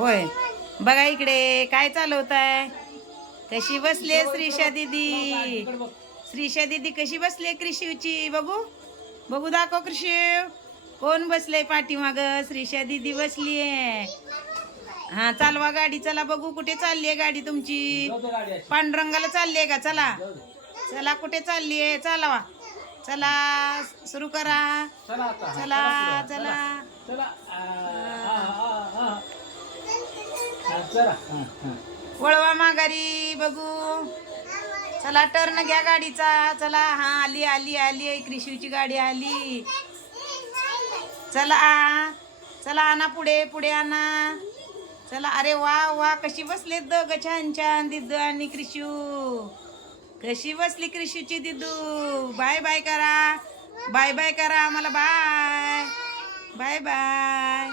होय. बघा इकडे काय चालवत आहे. कशी बसले श्रीषा दीदी. श्रीषा दीदी कशी बसले कृषीची. बघू बघू दाखव कृषी. कोण बसले पाठीमाग. श्रीषा दीदी बसलीये. हा चालवा गाडी. चला बघू कुठे चाललीये गाडी तुमची. पांडुरंगाला चाललीये का. चला चला कुठे चाललीये. चालवा चला सुरू करा. चला चला वळवा माघारी. बघू चला टर्न घ्या गाडीचा. चला हा आली आली आली कृषीची गाडी आली. चला चला आणा पुढे पुढे आणा. चला अरे वा वा कशी बसले दोघ छान छान. दिदू आणि कृषू कशी बसली कृषीची दिदू. बाय बाय करा. बाय बाय करा आम्हाला. Bye bye bye.